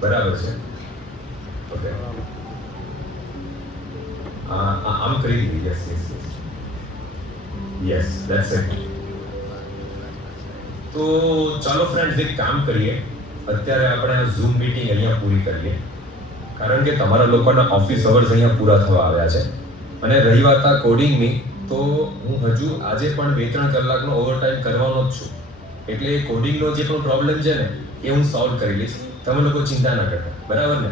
બરાબર છે. ઓકે, આમ કરી દીધી. Yes yes yes yes, that's it. તો ચાલો ફ્રેન્ડ્સ, એક કામ કરીએ. અત્યારે આપણે ઝૂમ મીટિંગ અહીંયા પૂરી કરીએ, કારણ કે તમારા લોકોના ઓફિસ અવર્સ અહીંયા પૂરા થવા આવ્યા છે. અને રહી વાત આ કોડિંગની, તો હું હજુ આજે પણ 2-3 કલાકનો ઓવરટાઈમ કરવાનો જ છું. એટલે એ કોડિંગનો જે પણ પ્રોબ્લેમ છે ને, એ હું સોલ્વ કરી લઈશ. તમે લોકો ચિંતા ના કરતા, બરાબર ને?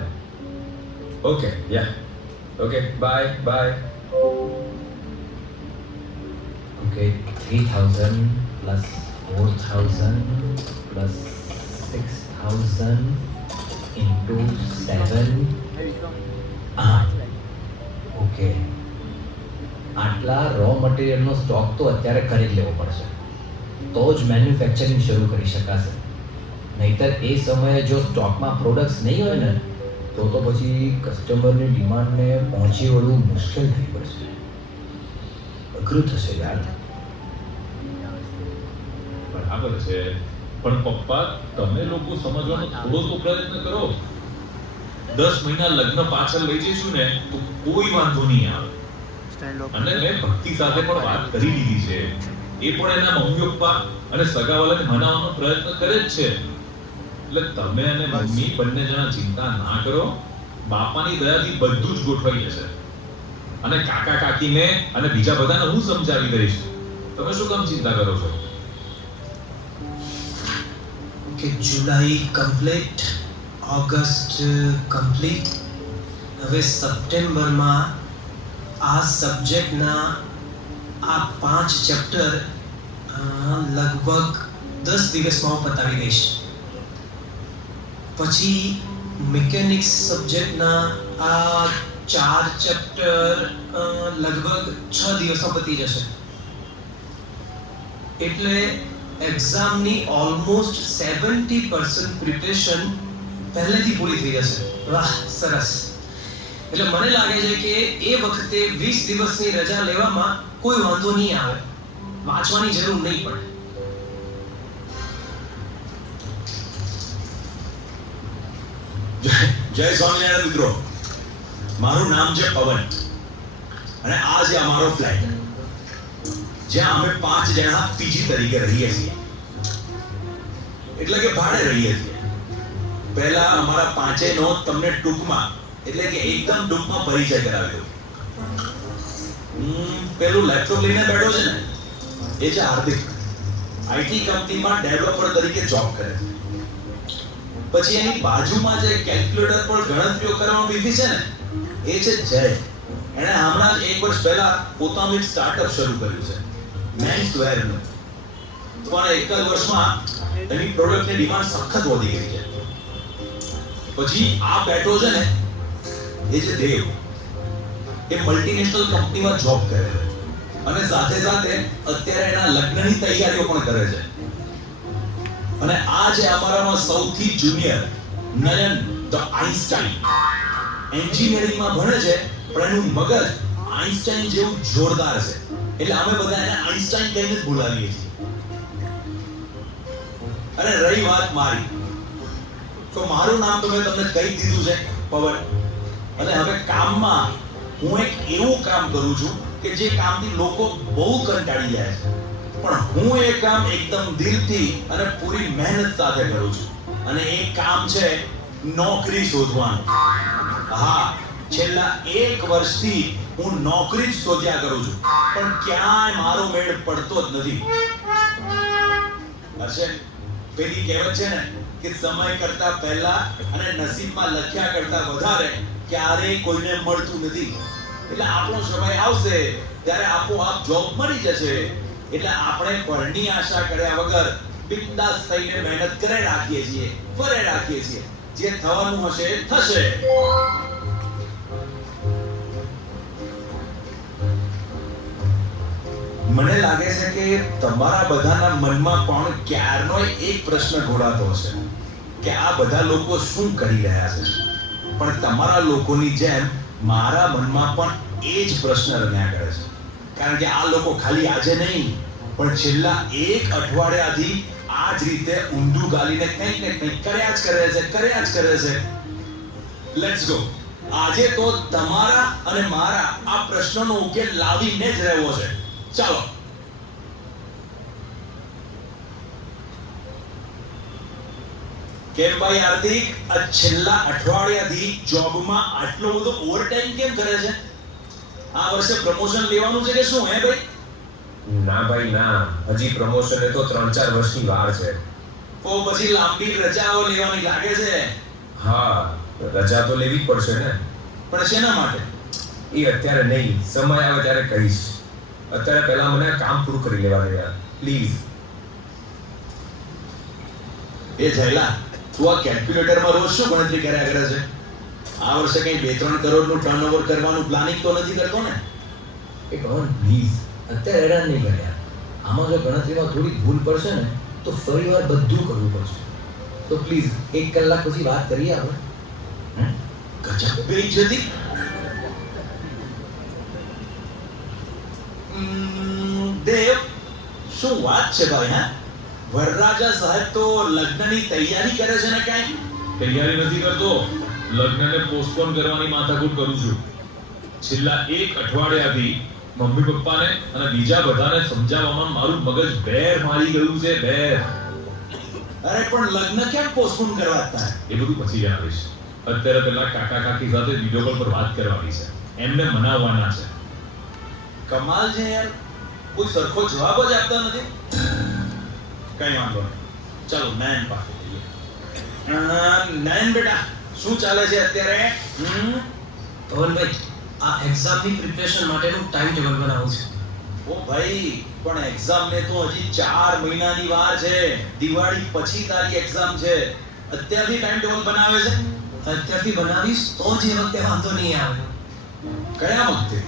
Okay, ya okay, bye bye. Okay, 3000 plus 4000 plus 6000 into 7. Okay, આટલા રો મટીરિયલનો સ્ટોક તો અત્યારે ખરીદ લેવો પડશે, તો જ મેન્યુફેક્ચરિંગ શરૂ કરી શકાશે. નહીતર એ સમયે જો સ્ટોકમાં પ્રોડક્ટ્સ નહીં હોય ને, તો પછી કસ્ટમરની ડિમાન્ડને પહોંચી વળવું મુશ્કેલ થઈ પડશે. અઘરું થશે યાર. બરાબર છે, પણ પપ્પા તમે લોકો સમજવાનો થોડો તો પ્રયત્ન કરો. 10 મહિના લગ્ન પાછળ લઈ જઈશું ને તો કોઈ વાંધો નહીં આવે. અને મેં ભક્તિ સાથે પણ વાત કરી દીધી છે. એ પણ એના મમ્મી પપ્પા અને સગાવાલાને મનાવવાનો પ્રયત્ન કરે જ છે. એટલે તમે અને મમ્મી બંને જણા ચિંતા ના કરો. બાપાની દયાથી બધું જ ગોઠવાઈ જશે. અને કાકા કાકીને અને બીજા બધાને હું સમજાવી દઈશ. તમે શું કામ ચિંતા કરો છો? કે જુલાઈ કમ્પ્લીટ, ઓગસ્ટ કમ્પ્લીટ, હવે સપ્ટેમ્બરમાં આ સબ્જેક્ટના આ 5 ચેપ્ટર લગભગ 10 દિવસમાં હું પતાવી દઈશ. પછી મિકેનિક્સ સબ્જેક્ટના આ 4 ચેપ્ટર લગભગ 6 દિવસમાં પતી જશે. એટલે એક્ઝામની ઓલમોસ્ટ 70% પ્રિપરેશન પહેલેથી પૂરી થઈ જશે. વાહ, સરસ. એટલે મને લાગે છે કે એ વખતે 20 દિવસની રજા લેવામાં કોઈ વાંધો નહીં આવે, વાંચવાની જરૂર નહીં પડે. જય સ્વામિનારાયણ મિત્રો, મારું નામ છે પવન અને આ છે અમારો ફ્લેટ, જ્યાં અમે 5 જણા પીજી તરીકે રહીએ છીએ. એટલે કે ભાડે રહીએ છીએ. પહેલા અમારા 5નો તમને ટૂંકમાં, એટલે કે એકદમ ટૂંકમાં પરિચય કરાવી દઉં. પેલું લેપટોપ લઈને બેઠો છે ને, એ છે હાર્દિક. આઈટી કંપનીમાં ડેવલપર તરીકે જોબ કરે છે. પછી એની બાજુમાં જે કેલ્ક્યુલેટર પર ગણતરીઓ કરવામાં બીજી છે ને, એ છે જય. એણે હમણાં જ 1 વર્ષ પહેલા પોતાનું એક સ્ટાર્ટઅપ શરૂ કર્યું છે, મેન્સવેરનું. પણ 1 જ વર્ષમાં એની પ્રોડક્ટની ડિમાન્ડ સખત વધી ગઈ છે. પછી આ બેઠો છે ને, એ છે દેવ. એ મલ્ટીનેશનલ કંપનીમાં જોબ કરે છે અને સાથે સાથે અત્યારે એના લગ્નની તૈયારીઓ પણ કરે છે. અને આ છે અમારામાં સૌથી જુનિયર નયન ધ આઈન્સ્ટાઈન. એન્જિનિયરિંગમાં ભણે છે, પણ એનું મગજ આઈન્સ્ટાઈન જેવું જોરદાર છે. એટલે અમે બધા એને આઈન્સ્ટાઈન કહીને જ બોલાવીએ છીએ. અને રહી વાત મારી, તો મારું નામ તો મેં તમને કહી દીધું છે, પવન. અને હવે કામમાં હું એક એવું કામ કરું છું કે જે કામથી લોકો બહુ કંટાળી જાય છે, પણ હું એ કામ એકદમ દિલથી અને પૂરી મહેનત સાથે કરું છું. અને એ કામ છે નોકરી શોધવાનું. હા, છેલ્લા 1 વર્ષથી હું નોકરી જ શોધ્યા કરું છું, પણ ક્યાંય મારો મેળ પડતો જ નથી. હર્ષે, પેલી કહેવત છે ને કે સમય કરતા પહેલા અને નસીબમાં લખ્યા કરતા વધારે ક્યારેય કોઈને મળતું નથી. એટલે આપણો સમય આવશે ત્યારે આપોઆપ જોબ મળી જશે. એટલે આપણે ફળની આશા કર્યા વગર બિંદાસ થઈને મહેનત કરે રાખીએ છીએ, ફરે રાખીએ છીએ. જે થવાનું હશે થશે. મને લાગે છે કે તમારા બધાના મનમાં પણ ક્યારનો એક પ્રશ્ન ઘોડાતો હશે કે આ બધા લોકો શું કરી રહ્યા છે. પણ તમારા લોકોની જેમ મારા મનમાં પણ એ જ પ્રશ્ન રમ્યા કરે છે. કારણ કે આ લોકો ખાલી આજે નહીં, પણ છેલ્લા 1 અઠવાડિયાથી આ જ રીતે ઊંધું ગાલીને કંઈક ને કંઈક કર્યા જ કરે છે. Let's go. આજે તો તમારા અને મારા આ પ્રશ્નનો ઉકેલ લાવીને જ રહેવો છે. ચાલો. કેમ ભાઈ હાર્દિક, આ છેલ્લા અઠવાડિયાથી જોબમાં આટલો બધો ઓવરટાઈમ કેમ કરે છે? આ વર્ષે પ્રમોશન લેવાનું છે કે શું હે ભાઈ? ના ભાઈ ના, હજી પ્રમોશન એ તો 3-4 વર્ષની વાર છે. તો પછી લાંબી રજાઓ લેવાની લાગે છે. હા, રજા તો લેવી જ પડશે ને. પણ શેના માટે? એ અત્યારે નહીં, સમય આવે ત્યારે કહીશ. અત્યારે પહેલા મને આ કામ પૂરું કરી લેવા દે યાર, પ્લીઝ. એ જયલા, તું આ કેલ્ક્યુલેટરમાં રોજ શું ગણતરી કર્યા કરે છે? આ વર્ષે કઈ 2-3 કરોડનું ટર્નઓવર કરવાનું પ્લાનિંગ તો નથી કરતો ને? એ પવન પ્લીઝ અત્યારે હેરાન નહીં કર્યા. આમાં જો ગણતરીમાં થોડી ભૂલ પડશે ને તો ફરીવાર બધું કરવું પડશે. તો પ્લીઝ 1 કલાક પછી વાત કરીએ આપણે. ગજબ બેઇજ્જતી. દેવ, શું વાત છે ભાઈ? હા, વરરાજા સાહેબ તો લગ્નની તૈયારી કરે છે ને કાંઈ? તૈયારી નથી કરતો, લગ્નને પોસ્ટપોન કરવાની માથાકૂટ કરું છું. છેલ્લા 1 અઠવાડિયાથી મમ્મી પપ્પાને અને બીજા બધાને સમજાવવામાં મારું મગજ બેર મારી ગયું છે, બેર. અરે પણ લગ્ન કેમ પોસ્ટપોન કરવા હતા? એ બધું પછી જણાવીશ. અત્યારે પેલા કાકા કાકી સાથે વિડિયો કોલ પર વાત કરવાની છે, એમને મનાવવાના છે. કમાલ છે યાર, કોઈ સરખો જવાબ જ આપતા નથી. કઈ વાંધો નહીં, ચાલો નયન પાસે જઈએ. નયન બેટા, શું ચાલે છે અત્યારે? પવનભાઈ, આ એક્ઝામની પ્રિપરેશન માટેનું ટાઈમ ટેબલ બનાવું છે. ઓ ભાઈ, પણ એક્ઝામ ને તો હજી 4 મહિનાની વાર છે. દિવાળી પછી તારી એક્ઝામ છે. અત્યારથી ટાઈમ ટેબલ બનાવે છે? અત્યારથી બનાવીશ તો જ એ વખતે વાંધો નહીં આવે. કયા વખતે?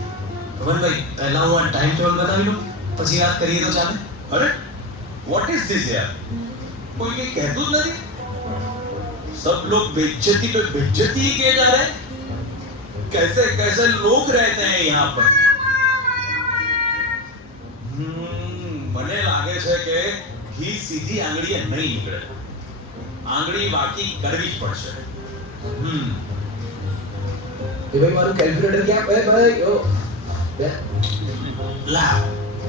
પવનભાઈ, પહેલા હું આ ટાઈમ ટેબલ બનાવી લઉં, પછી વાત કરીએ તો ચાલે? અરે व्हाट इज दिस यार? कोई ये कहतुं ज नहीं. सब लोग बेइज्जती पे बेइज्जती ही किए जा रहे हैं. कैसे कैसे लोग रहते हैं यहाँ पर? મને લાગે છે કે ઘી સીધી આંગળીએ નહીં નીકળે, આંગળી વાકી કરવી જ પડશે. એ ભાઈ મારું કેલ્ક્યુલેટર ક્યાં છે ભાઈ? ઓ લા,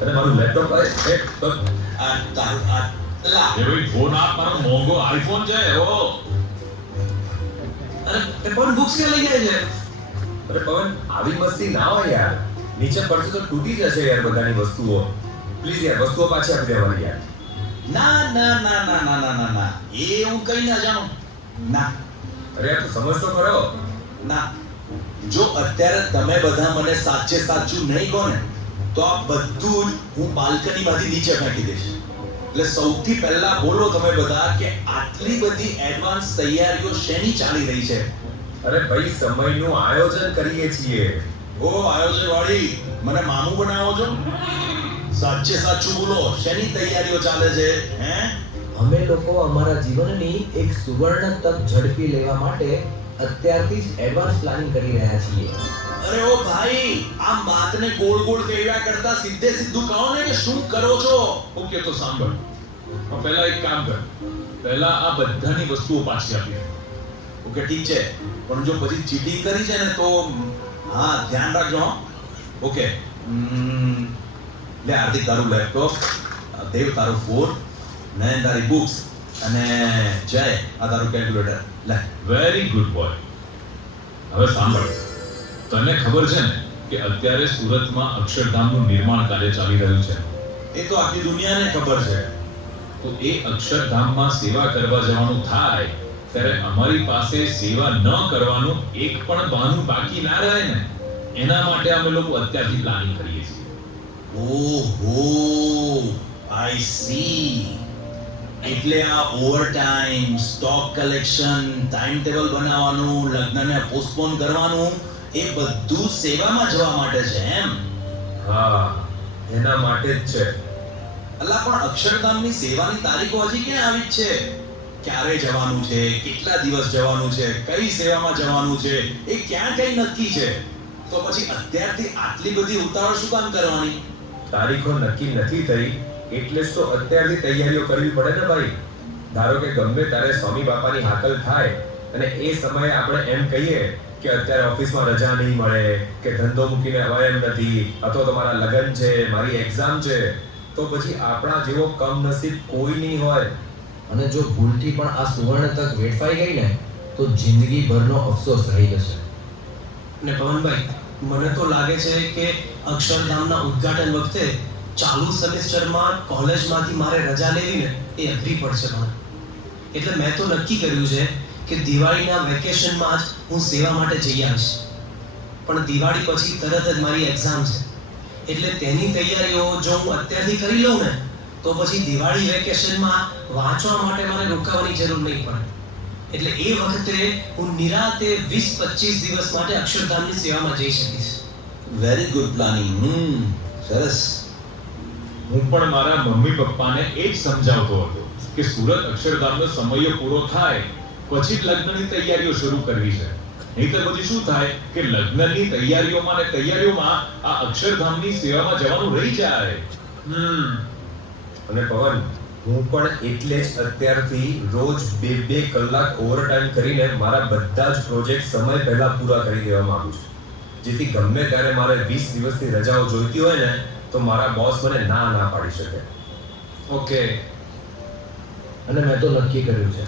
અને મારું લેપટોપ આ લા. એ ભાઈ ફોન આપ, મારો મોંઘો આઈફોન છે. ઓ અરે પવન, બુક્સ કે લઈ જાય છે? અરે પવન, આવી મસ્તી ના હોય યાર. નીચે પડશે તો તૂટી જશે યાર બધાની વસ્તુઓ. પ્લીઝ યાર, વસ્તુઓ પાછી આપી દેવાની યાર. ના ના ના ના ના ના ના ના, એ હું કઈ ના જાણું. ના અરે યાર, તું સમજ તો ખરો. ના, જો અત્યારે તમે બધા મને સાચે સાચું નહીં કહો ને તો આ બધું જ હું બાલ્કનીમાંથી નીચે ફેંકી દઈશ. એટલે સૌથી પહેલા બોલો તમે બધા કે આટલી બધી એડવાન્સ તૈયારીઓ શેની ચાલી રહી છે? અરે ભાઈ, સમયનું આયોજન કરીએ છીએ. ઓ આયોજન વાળી, મને મામું બનાવો છો? સાચે સાચું બોલો, શેની તૈયારીઓ ચાલે છે? હે? અમે લોકો અમારા જીવનની એક સુવર્ણ તક ઝડપી લેવા માટે અત્યારથી જ એડવાન્સ પ્લાનિંગ કરી રહ્યા છીએ. અરે ઓ ભાઈ, આમ વાતને ગોળ ગોળ ફેરવ્યા કરતા સીધે સીધું કહો ને કે શું કરો છો? ઓકે, તો સાંભળ. પણ પહેલા એક કામ કર, પહેલા આ બધાની વસ્તુઓ પાછી આપી દે. ઓકે ઠીક છે, પણ જો પછી ચીટિંગ કરી છે ને તો હા ધ્યાન રાખજો. ઓકે, લે હાર્દિક તારું લેપટોપ, દેવ તારું ફોન, નયન તારી બુક્સ અને જય આ તારું કેલ્ક્યુલેટર. લે. Very good boy. હવે સાંભળ, તને ખબર છે ને કે અત્યારે સુરતમાં અક્ષરધામનું નિર્માણ કાર્ય ચાલી રહ્યું છે? એ તો આખી દુનિયાને ખબર છે. તો એ અક્ષરધામમાં સેવા કરવા જવાનું થાય ત્યારે અમારી પાસે સેવા ન કરવાનું એક પણ બહાનું બાકી ના રહે ને, એના માટે અમે લોકો અત્યારથી પ્લાનિંગ કરીએ છીએ. ઓહો, આઈ સી. એટલે આ overtime, stock collection, time table બનાવવાનું, લગ્નને પોસ્ટપોન કરવાનું, એ બધું સેવામાં જવા માટે છે એમ? હા, એના માટે જ છે. અલા પણ અક્ષરધામની સેવાની તારીખો હજી ક્યાં આવી જ છે? ક્યારે જવાનું છે, કેટલા દિવસ જવાનું છે, કઈ સેવામાં જવાનું છે, એ ક્યાં કઈ નક્કી છે? તો પછી અત્યારથી આટલી બધી ઉતાવળ શું કામ કરવાની? તારીખો નક્કી નથી થઈ એટલે જ તો અત્યારથી તૈયારીઓ કરવી પડે ને ભાઈ. ધારો કે ગમે ત્યારે સ્વામી બાપાની હાકલ થાય અને એ સમયે આપણે એમ કહીએ કે અત્યારે ઓફિસમાં રજા નહીં મળે કે ધંધો મૂકીને અવાય એમ નથી અથવા તો મારા લગ્ન છે, મારી એક્ઝામ છે, તો પછી આપણા જેવો કમનસીબ કોઈ નહીં હોય. અને જો ભૂલથી પણ આ સુવર્ણ તક વેડફાઈ ગઈ ને તો જિંદગીભરનો અફસોસ રહી જશે. અને પવનભાઈ, મને તો લાગે છે કે અક્ષરધામના ઉદ્ઘાટન વખતે ચાલુ સેમેસ્ટરમાં કોલેજમાંથી મારે રજા લેવી ને એ અઘરી પડશે મને. એટલે મેં તો નક્કી કર્યું છે કે દિવાળીના વેકેશનમાં જ હું સેવા માટે જઈ આવીશ. પણ દિવાળી પછી તરત જ મારી એક્ઝામ છે, એટલે તેની તૈયારીઓ જો હું અત્યારથી કરી લઉં ને તો પછી દિવાળી વેકેશનમાં વાંચવા માટે મારે રોકાવાની જરૂર નહીં પડે. એટલે એ વખતે હું નિરાતે 20-25 દિવસ માટે અક્ષરધામની સેવામાં જઈ શકીશ. Very good planning. સરસ. હું પણ મારા મમ્મી પપ્પાને એ જ સમજાવતો હતો કે સુરત અક્ષરધામનો સમય પૂરો થાય પછી જ લગ્નની તૈયારીઓ શરૂ કરવી છે. નહીંતર પછી શું થાય કે લગ્નની તૈયારીઓમાં ને તૈયારીઓમાં આ અક્ષરધામની સેવામાં જવાનું રહી જાય. અને પવન, હું પણ એટલે જ અત્યારથી રોજ 2-2 કલાક ઓવરટાઈમ કરીને મારા બધા જ પ્રોજેક્ટ સમય પહેલા પૂરા કરી દેવા માંગુ છું, જેથી ગમે ત્યારે મારે 20 દિવસની રજાઓ જોઈતી હોય ને તો મારા બોસ મને ના પાડી શકે. ઓકે. અને મેં તો નક્કી કર્યું છે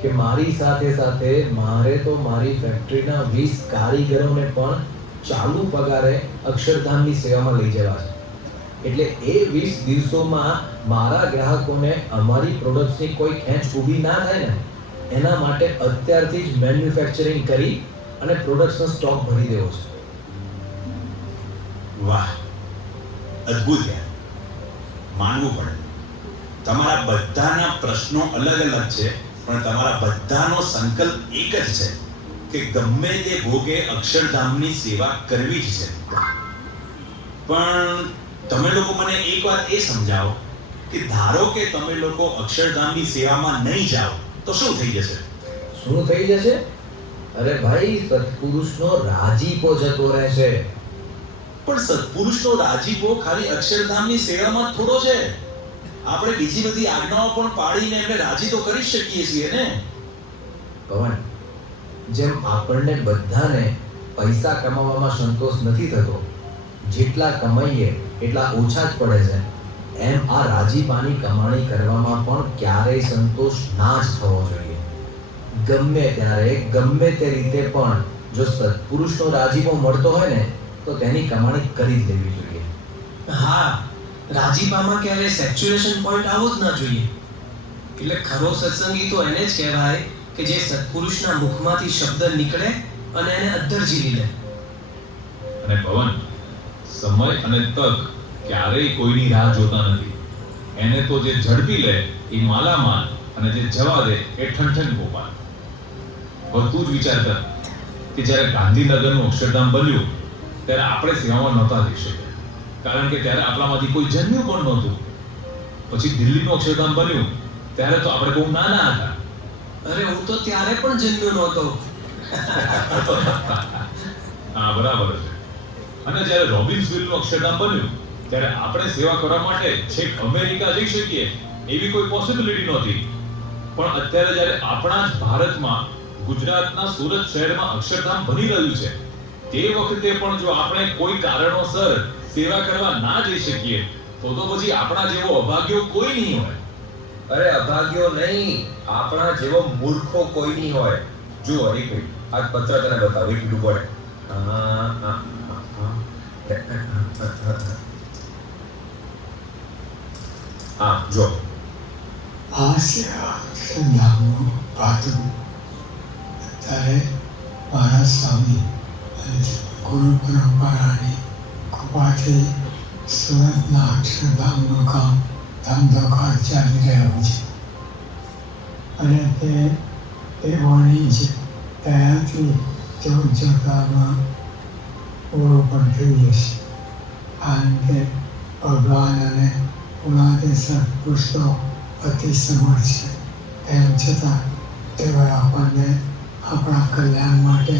કે મારી સાથે સાથે મારે તો મારી ફેક્ટરીના 20 કારીગરોને પણ ચાલુ પગારે અક્ષરધામની સેવામાં લઈ જવા છે. એટલે એ 20 દિવસોમાં મારા ગ્રાહકોને અમારી પ્રોડક્ટ્સની કોઈ ખેંચ ઊભી ના થાય ને એના માટે અત્યારથી જ મેન્યુફેક્ચરિંગ કરી અને પ્રોડક્ટ્સનો સ્ટોક ભરી દેવો છે. વાહ, અદ્ભુત યાર. માનવું પડે, તમારા બધાના પ્રશ્નો અલગ અલગ છે પણ તમારા બધાનો સંકલ્પ એક જ છે કે ગમે તે ભોગે અક્ષરધામની સેવા કરવી જ છે. પણ તમે લોકો મને એક વાત એ સમજાવો કે ધારો કે તમે લોકો અક્ષરધામની સેવામાં નહીં જાઓ તો શું થઈ જશે? શું થઈ જશે? અરે ભાઈ, સત્પુરુષનો રાજીપો જતો રહેશે. પણ સત્પુરુષનો રાજીપો ખાલી અક્ષરધામની સેવામાં થોડો છે. આપણે બીજી બધી આજ્ઞાઓ પણ પાડીને એમને રાજી તો કરી શકીએ છીએ ને. પવન, જેમ આપણને બધાને પૈસા કમાવામાં સંતોષ નથી થતો, જેટલા કમાઈએ એટલા ઓછા જ પડે છે, એમ આ રાજીપાની કમાણી કરવામાં પણ ક્યારેય સંતોષ ના જ થવો જોઈએ. ગમે ત્યારે ગમે તે રીતે પણ જો સત્પુરુષનો રાજીપો મળતો હોય ને તો તેની કમાણી કરી જ લેવી જોઈએ. હા, રાજીપામાં ક્યારે સેચ્યુરેશન પોઈન્ટ આવો જ ના જોઈએ. એટલે ખરો સત્સંગી તો એને જ કહેવાય કે જે સત્પુરુષના મુખમાંથી શબ્દ નીકળે અને એને અદ્ધર ઝીલી લે. અને પવન, સમય અને તક ક્યારેય કોઈની રાહ જોતા નથી. એને તો જે ઝડપી લે એ માલામાલ અને જે જવા દે એ ઠનઠન ગોપાલ. હવે તું જ વિચાર કર કે જ્યારે ગાંધીનગરનું અક્ષરધામ બન્યું ત્યારે આપણે સેવામાં નહોતા જઈ શક્યા, કારણ કે ત્યારે આપણામાંથી કોઈ જન્મ્યું પણ નહોતું. પછી દિલ્હીનું અક્ષરધામ બન્યું ત્યારે તો આપણે બહુ નાના હતા. અરે, હું તો ત્યારે પણ જન્મ્યો નહોતો. હા, બરાબર છે. અને જ્યારે રોબિન્સવિલનું અક્ષરધામ બન્યું ત્યારે આપણે સેવા કરવા માટે છેક અમેરિકા જઈ શકીએ એવી કોઈ પોસિબિલિટી નહોતી. પણ અત્યારે જ્યારે આપણા જ ભારતમાં ગુજરાતના સુરત શહેરમાં અક્ષરધામ બની રહ્યું છે, તે વખતે પણ જો આપણે કોઈ કારણોસર સેવા કરવા ના જઈ શકીએ તો પછી આપણા જેવો અભાગ્યો કોઈ નહીં હોય. અરે અભાગ્યો નહીં, આપણા જેવો મૂર્ખો કોઈ નહીં હોય. જુઓ, એક મિનિટ, આ પત્ર તને બતાવો, એક મિનિટ પડે. હા, જો આ સેવા સંધામનું પાત્રું અત્યારે મારા સ્વામી અને ગુરુ પરંપરાની કૃપાથી સુરતના અક્ષરધામનું કામ ધમધોકાર ચાલી રહ્યું છે. અને તેઓની જ દયાથી જોતામાં પૂરો પણ થઈ જશે. કારણ કે ભગવાન અને ઉનાદે સત્પુરુષો અતિ સમર્થ છે, તેમ છતાં તેઓ આપણને આપણા કલ્યાણ માટે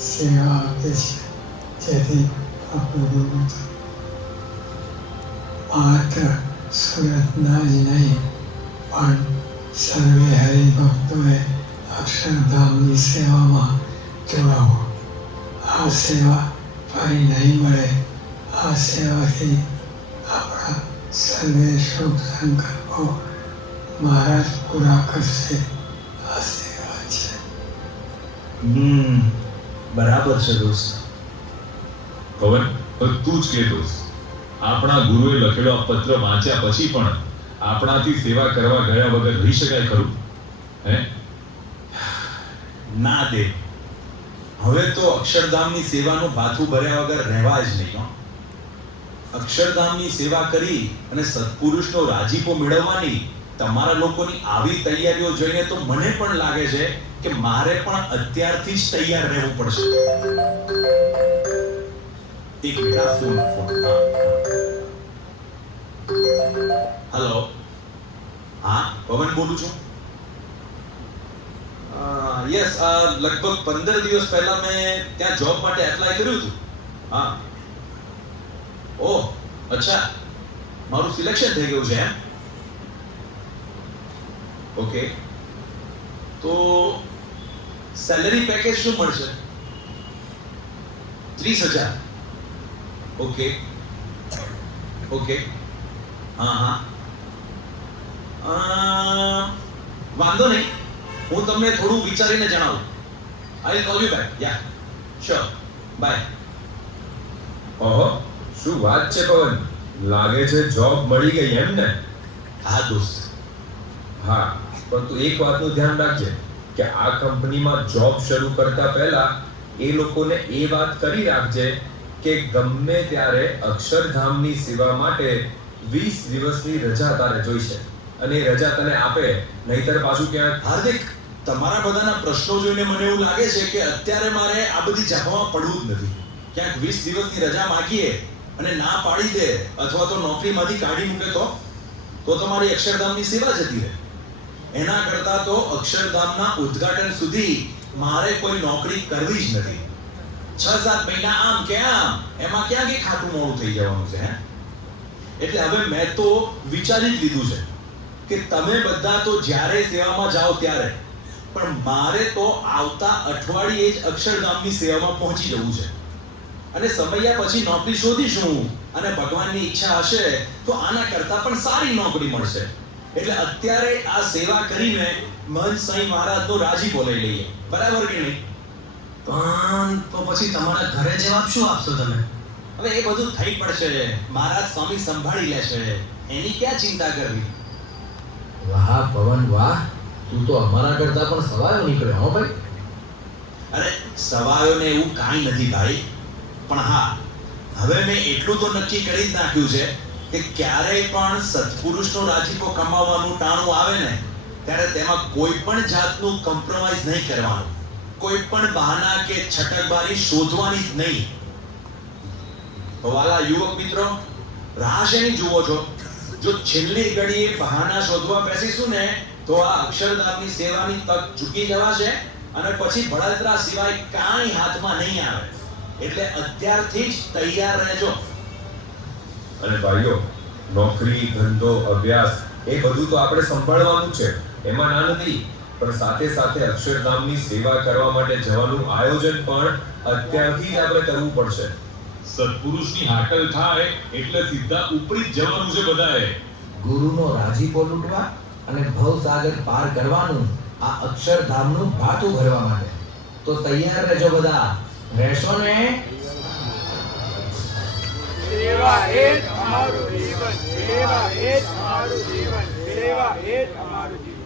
સેવા આપે છે, જેથી આપણું માત્ર સુરતના જ નહીં પણ સર્વે હરિભક્તોએ અક્ષરધામની સેવામાં જોડાવો. આ સેવા ફરી નહીં મળે. આ સેવાથી આપણા સર્વે શુભ સંકલ્પો મહારાજ પૂરા કરશે. આ સેવા છે. બરાબર છે દોસ્ત. પવન, તું જ કે દોસ્ત, આપણા ગુરુએ લખેલો આ પત્ર વાંચ્યા પછી પણ આપણાથી સેવા કરવા ગયા વગર રહી શકાય ખરું? હે? ના દે. હવે તો અક્ષરધામની સેવાનું ભાથું ભર્યા વગર રહેવા જ નહીં. હો. અક્ષરધામની સેવા કરી અને સત્પુરુષનો રાજીપો મેળવવાની તમારા લોકોની આવી તૈયારીઓ જોઈને તો મને પણ લાગે છે કે મારે પણ અત્યારથી જ તૈયાર રહેવું પડશે. એક મિનિટ, ફોન. હેલો, હા પવન બોલું છું. યસ, લગભગ 15 દિવસ પહેલા મેં ત્યાં જોબ માટે એપ્લાય કર્યું હતું. હા. ઓહ, અચ્છા, મારું સિલેક્શન થઈ ગયું છે એમ? ઓકે, તો સેલરી પેકેજ શું મળશે? 30,000. ઓકે ઓકે, હા. વાંધો નહીં, હું તમને થોડું વિચારીને જણાવું. I call you back. Ya, sure, bye. ઓહો, શું વાત છે પવન, લાગે છે જોબ મળી ગઈ એમ ને? હા દોસ્ત. હા, પણ તું એક વાતનું ધ્યાન રાખજે કે આ કંપનીમાં જોબ શરૂ કરતા પહેલા એ લોકોને એ વાત કરી રાખજે કે ગમે ત્યારે અક્ષરધામની સેવા માટે 20 દિવસની રજા તારે જોઈશે, અને એ રજા તને આપે, નહીતર પાછું ક્યાંક. હાર્દિક, તમારા બધાના પ્રશ્નો જોઈને મને એવું લાગે છે કે અત્યારે મારે આ બધી જફામાં પડવું જ નથી. ક્યાંક 20 દિવસની રજા માંગીએ અને ના પાડી દે અથવા તો નોકરીમાંથી કાઢી મૂકે તો તમારી અક્ષરધામની સેવા જતી રહે. એના કરતાં તો અક્ષરધામના ઉદ્ઘાટન સુધી મારે કોઈ નોકરી કરવી જ નથી. 6-7 મહિના આમ કે આમ, એમાં ક્યાં કે ખાતું મોડું થઈ જવાનું છે. એટલે હવે મેં તો વિચારી જ લીધું છે કે તમે બધા તો જ્યારે સેવામાં જાઓ ત્યારે, પણ મારે તો આવતા અઠવાડિયે જ અક્ષરધામની સેવામાં પહોંચી જવું છે. અને સમયા પછી નોકરી શોધીશું, અને ભગવાનની ઈચ્છા હશે તો આના કરતાં પણ સારી નોકરી મળશે. એટલે અત્યારે આ સેવા કરીને મન સાંઈ મહારાજનો રાજીપો લઈ લઈએ. બરાબર કે નહીં? પણ તો પછી તમારા ઘરે જવાબ શું આપશો તમે? હવે એ બધું થઈ પડશે. મહારાજ સ્વામી સંભાળી લેશે, એની ક્યાં ચિંતા કરવી. વાહ પવન વાહ, તું તો અમારા કરતા પણ સવાયો નીકળ્યો. હો ભાઈ. અરે સવાયોને એવું કાંઈ નથી ભાઈ, પણ હા, હવે મેં એટલું તો નક્કી કરી જ નાખ્યું છે કે ક્યારેય પણ સત્પુરુષનો રાજીપો કમાવાનું ટાણું આવે ને ત્યારે તેમાં કોઈ પણ જાતનું કોમ્પ્રોમાઇઝ નહીં કરવાનું. કોઈ પણ બહાના કે છટકબારી શોધવાની જ નહીં. તો વાલા યુવક મિત્રો, રાહ શેની જુઓ છો? જો છેલ્લી ઘડીએ બહાના શોધવા બેસીશું ને તો આ અક્ષરધામની સેવાની તક ચૂકી જવાશે, અને પછી બળતરા સિવાય કાંઈ હાથમાં નહીં આવે. એટલે અત્યારથી જ તૈયાર રહેજો. અને ભાઈઓ, નોકરી, ધંધો, અભ્યાસ એ બધું તો આપણે સંભાળવાનું છે, એમાં ના નથી, પણ સાથે સાથે અક્ષરધામની સેવા કરવા માટે જવાનું આયોજન પણ અત્યારથી જ આપણે કરવું પડશે. સત્પુરુષની હાકલ થાય એટલે સીધા ઉપરી જ જવાનું છે બધાએ. ગુરુનો રાજીપો લૂંટવા અને ભવસાગર પાર કરવાનું આ અક્ષરધામનું ભાથું ભરવા માટે. તો તૈયાર રહેજો બધા. રહેશો ને? સેવા એ જ અમારું જીવન, સેવા એ જ અમારું જીવન, સેવા એ જ અમારું જીવન.